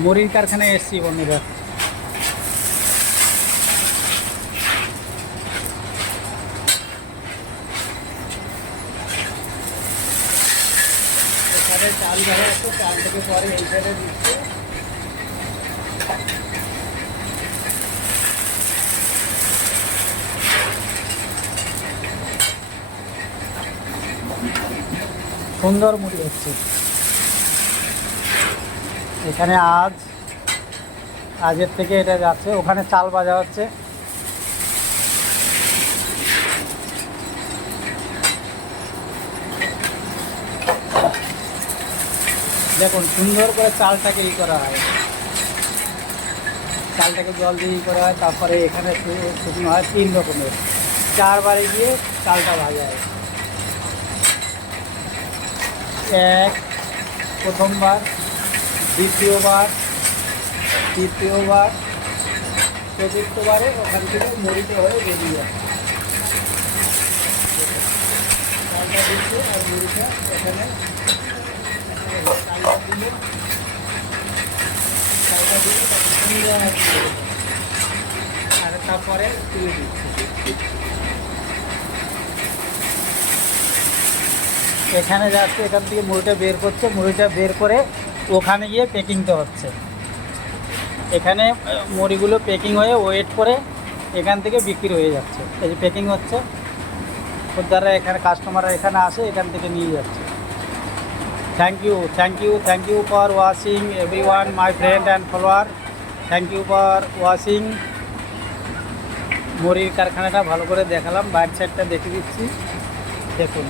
মুড়ির কারখানায় এসছি বন্ধুরা। এখানে চাল দেখা যাচ্ছে, চাল থেকে পরে এই সাইডে দিচ্ছে। সুন্দর মুড়ি হচ্ছে এখানে। আজের থেকে এটা যাচ্ছে, ওখানে চাল ভাজা হচ্ছে। দেখুন সুন্দর করে চালটাকে করা হয়, চালটাকে জল দিয়ে করা হয়, তারপরে এখানে শুকনো হয় 3 রকমের, 4 বারে গিয়ে চালটা ভাজা হয়। এক, প্রথমবার, দ্বিতীয়বার, তৃতীয়বার, চতুর্থবারে ওখান থেকে মুড়িতে হয়ে বেরিয়ে যায়। চালটা দিচ্ছে আর মুড়িটা এখানে চালটা দিলে আর তারপরে তুলে দিচ্ছে। এখানে যাচ্ছে, এখান থেকে মুড়িটা বের করছে, মুড়িটা বের করে ওখানে গিয়ে প্যাকিংটা হচ্ছে। এখানে মুড়িগুলো প্যাকিং হয়ে ওয়েট করে এখান থেকে বিক্রি হয়ে যাচ্ছে। এই যে প্যাকিং হচ্ছে, খদ্দাররা এখানে, কাস্টমাররা এখানে আসে, এখান থেকে নিয়ে যাচ্ছে। Thank you for watching everyone, my friend and follower. Thank you for watching. মুড়ির কারখানাটা ভালো করে দেখালাম, বাইরের সাইডটা দেখে দিচ্ছি, দেখুন।